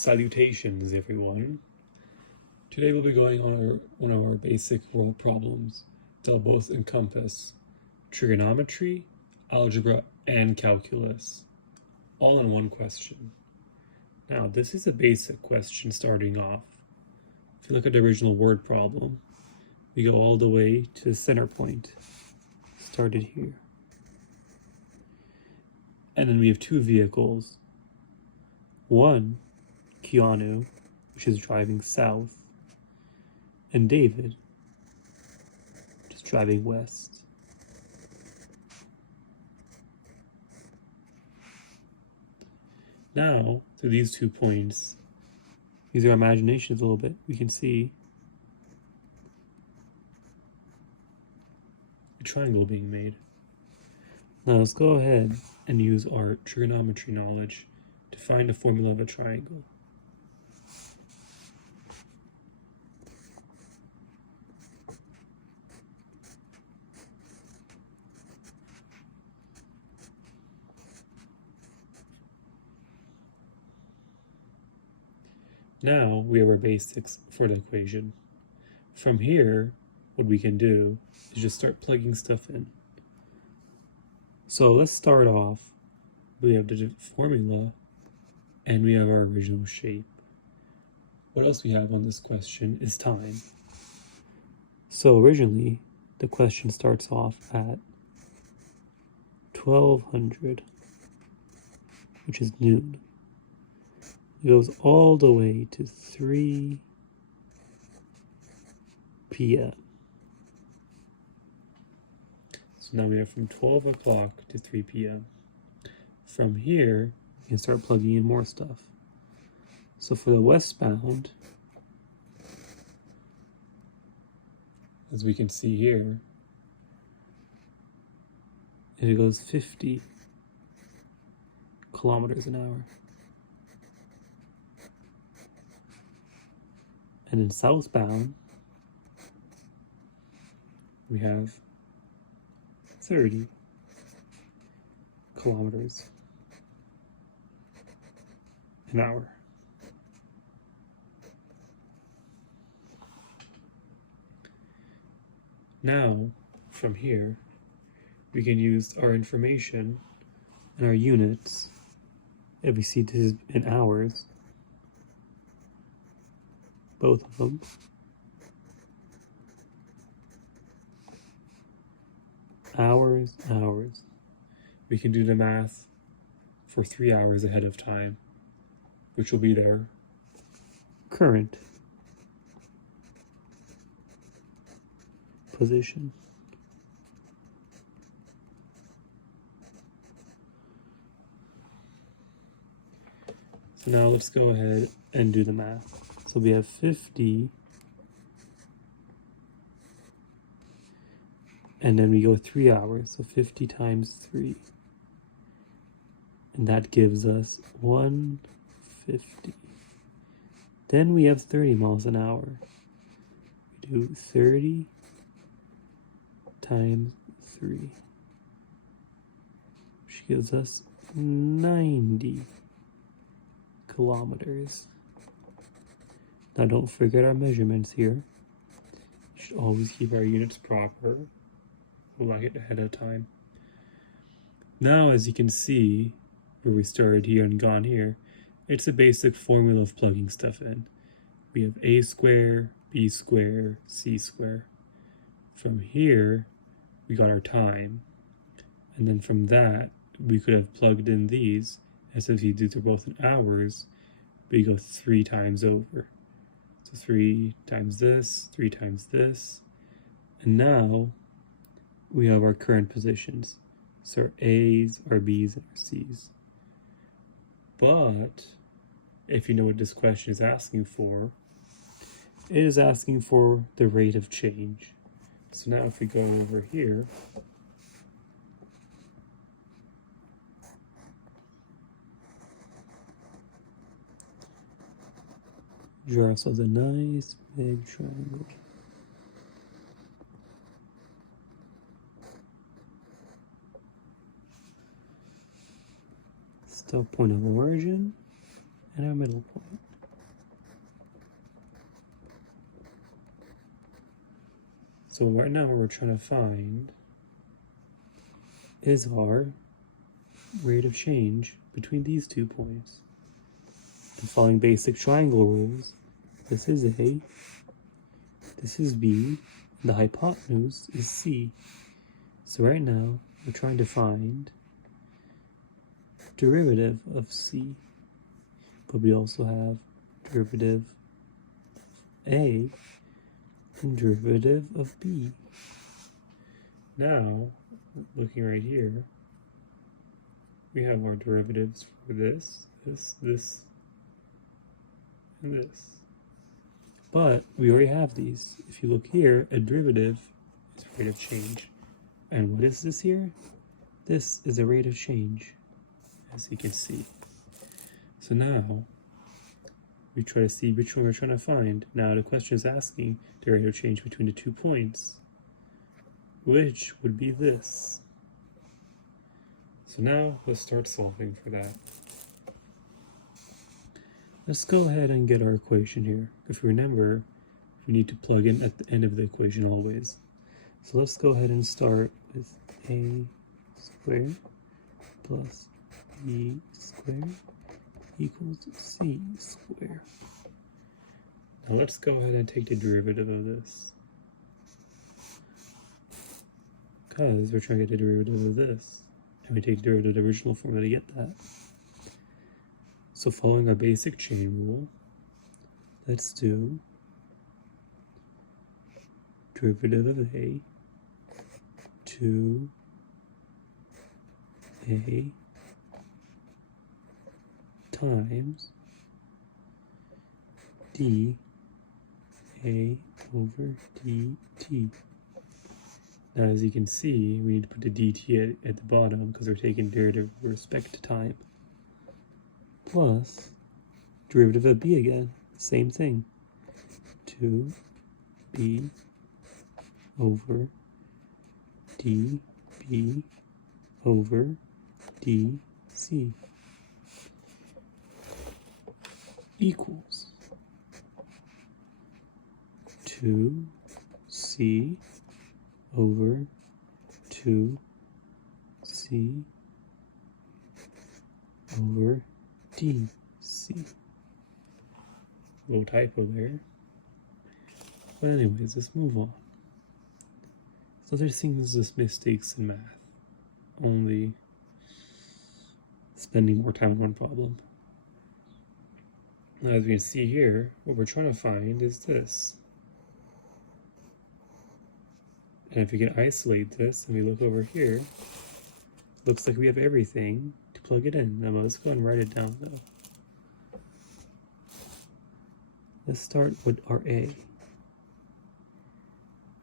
Salutations, everyone. Today we'll be going on one of our basic world problems. They'll both encompass trigonometry, algebra, and calculus, all in one question. Now, this is a basic question starting off. If you look at the original word problem, we go all the way to the center point, started here. And then we have two vehicles. One, Keanu, which is driving south, and David, just driving west. Now, through these 2 points, use our imaginations a little bit, we can see a triangle being made. Now let's go ahead and use our trigonometry knowledge to find the formula of a triangle. Now we have our basics for the equation. From here, what we can do is just start plugging stuff in. So let's start off. We have the formula and we have our original shape. What else we have on this question is time. So originally, the question starts off at 1200, which is noon. It goes all the way to 3 p.m. So now we have from 12 o'clock to 3 p.m. From here, we can start plugging in more stuff. So for the westbound, as we can see here, it goes 50 kilometers an hour. And in southbound, we have 30 kilometers an hour. Now, from here, we can use our information and our units. If we see this is in hours, both of them. Hours. We can do the math for 3 hours ahead of time, which will be their current position. So now let's go ahead and do the math. So we have 50, and then we go 3 hours, so 50 times 3. And that gives us 150. Then we have 30 miles an hour. We do 30 times 3, which gives us 90 kilometers. Now don't forget our measurements here. We should always keep our units proper. We'll like it ahead of time. Now, as you can see, where we started here and gone here, it's a basic formula of plugging stuff in. We have a square, b square, c square. From here, we got our time. And then from that, we could have plugged in these, as if you do they're both in hours, we go 3 times over. So 3 times this, 3 times this. And now we have our current positions. So our A's, our B's, and our C's. But if you know what this question is asking for, it is asking for the rate of change. So now if we go over here, draw ourselves a nice big triangle. Still point of origin and our middle point. So right now what we're trying to find is our rate of change between these 2 points. And following basic triangle rules, this is A, this is B, and the hypotenuse is C. So right now, we're trying to find derivative of C, but we also have derivative of A and derivative of B. Now, looking right here, we have our derivatives for this, this, and this. But we already have these. If you look here, a derivative is rate of change. And what is this here? This is a rate of change, as you can see. So now, we try to see which one we're trying to find. Now the question is asking the rate of change between the 2 points, which would be this. So now, let's start solving for that. Let's go ahead and get our equation here. If you remember, we need to plug in at the end of the equation always. So let's go ahead and start with a squared plus b squared equals c squared. Now let's go ahead and take the derivative of this, because we're trying to get the derivative of this, and we take the derivative of the original formula to get that. So following our basic chain rule, let's do derivative of a 2a times dA over dt. Now as you can see, we need to put the dt at the bottom because we're taking derivative with respect to time. Plus derivative of b again, same thing, 2b over db over dc equals 2c over 2c over dc. Little typo there. But anyways, let's move on. So there's things as mistakes in math. Only spending more time on one problem. Now as we can see here, what we're trying to find is this. And if we can isolate this and we look over here, looks like we have everything to plug it in. Now let's go and write it down though. Let's start with our A.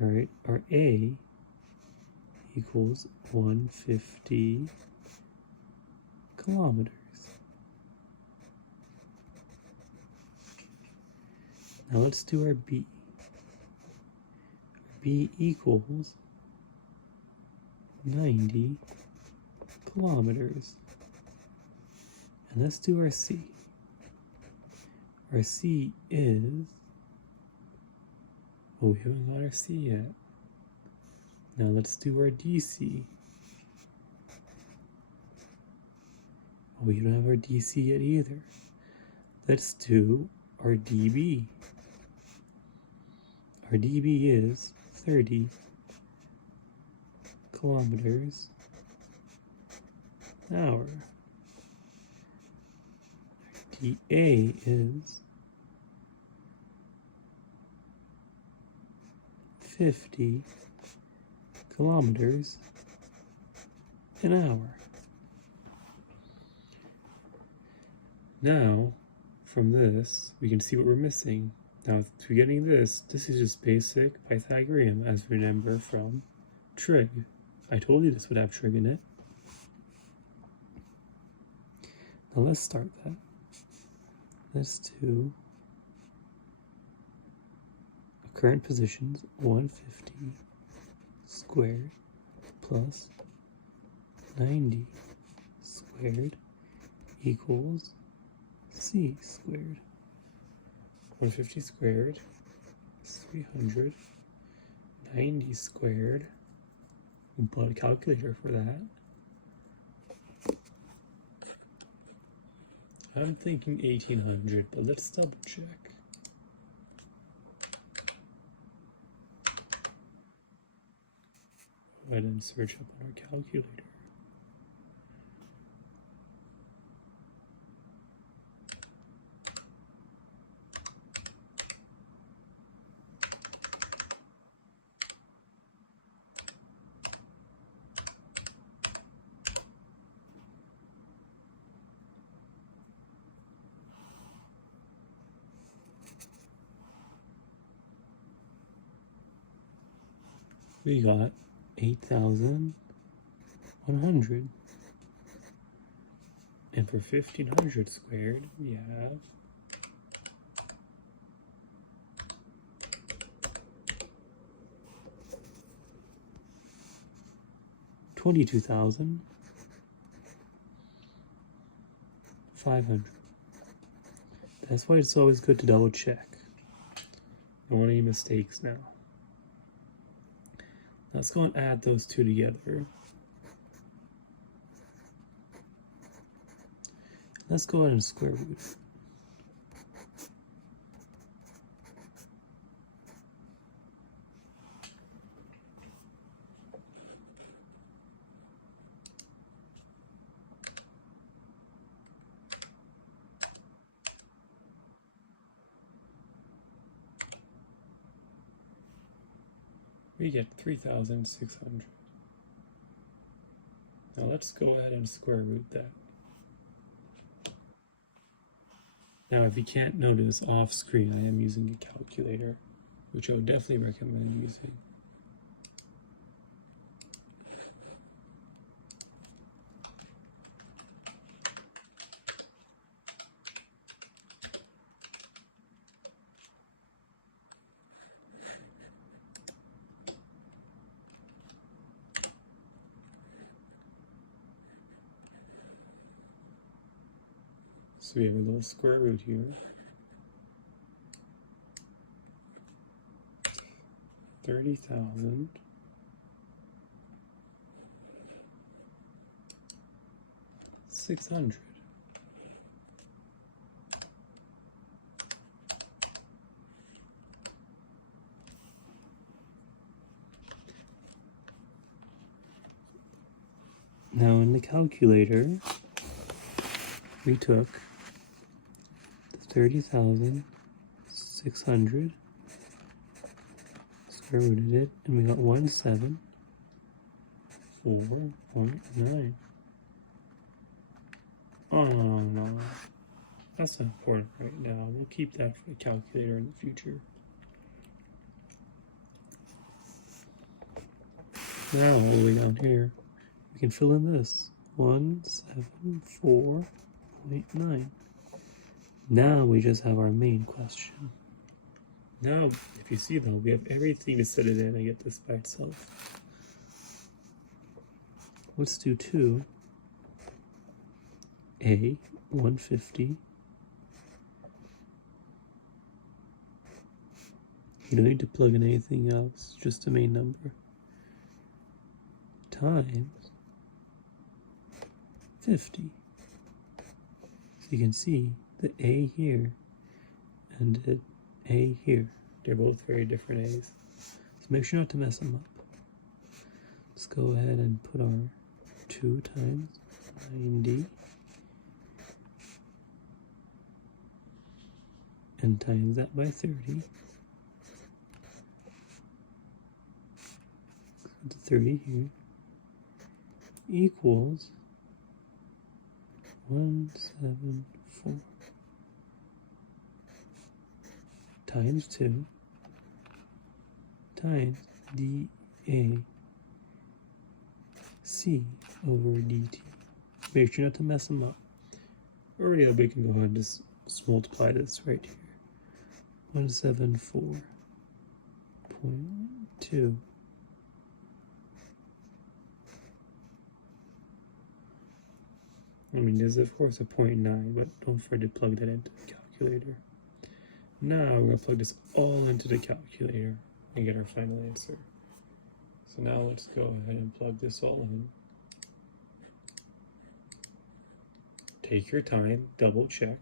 Alright, our A equals 150 kilometers. Now let's do our B. B equals 90 kilometers. And let's do our C. Our C is, oh, we haven't got our C yet. Now let's do our DC. Oh, we don't have our DC yet either. Let's do our DB. Our DB is 30 kilometers an hour. DA is 50 kilometers an hour. Now, from this, we can see what we're missing. Now, to getting this is just basic Pythagorean, as we remember from trig. I told you this would have trig in it. Now let's start that. Let's do current positions, 150 squared plus 90 squared equals c squared. 150 squared is 300. 90 squared. We can pull out a calculator for that. I'm thinking 1800, but let's double check. Go ahead and search up on our calculator. We got 8,100. And for 1,500 squared, we have 22,500. That's why it's always good to double check. I don't want any mistakes now. Let's go and add those two together. Let's go ahead and square root it. We get 3,600. Now let's go ahead and square root that. Now if you can't notice off screen, I am using a calculator, which I would definitely recommend using. So we have a little square root here. 30,600. Now in the calculator, we took 30,600, square rooted it, and we got 17,4.9. Oh no, that's not important right now. We'll keep that for the calculator in the future. Now, all the way down here, we can fill in this 174.9. Now we just have our main question. Now, if you see though, we have everything to set it in and get this by itself. Let's do 2. A, 150. You don't need to plug in anything else, just a main number. Times 50. So you can see the A here and the A here. They're both very different A's. So make sure not to mess them up. Let's go ahead and put our 2 times 90 and times that by 30. Put the 30 here equals 174 times 2 times dAc over dt. Make sure not to mess them up. Or yeah, we can go ahead and just multiply this right here. 174.2. I mean, there's of course a 0.9, but don't forget to plug that into the calculator. Now we're going to plug this all into the calculator and get our final answer. So now let's go ahead and plug this all in. Take your time, double check.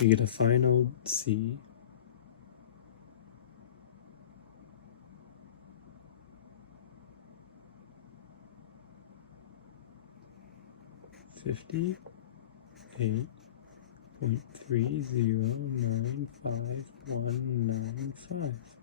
You get a final C. $58.309519.5.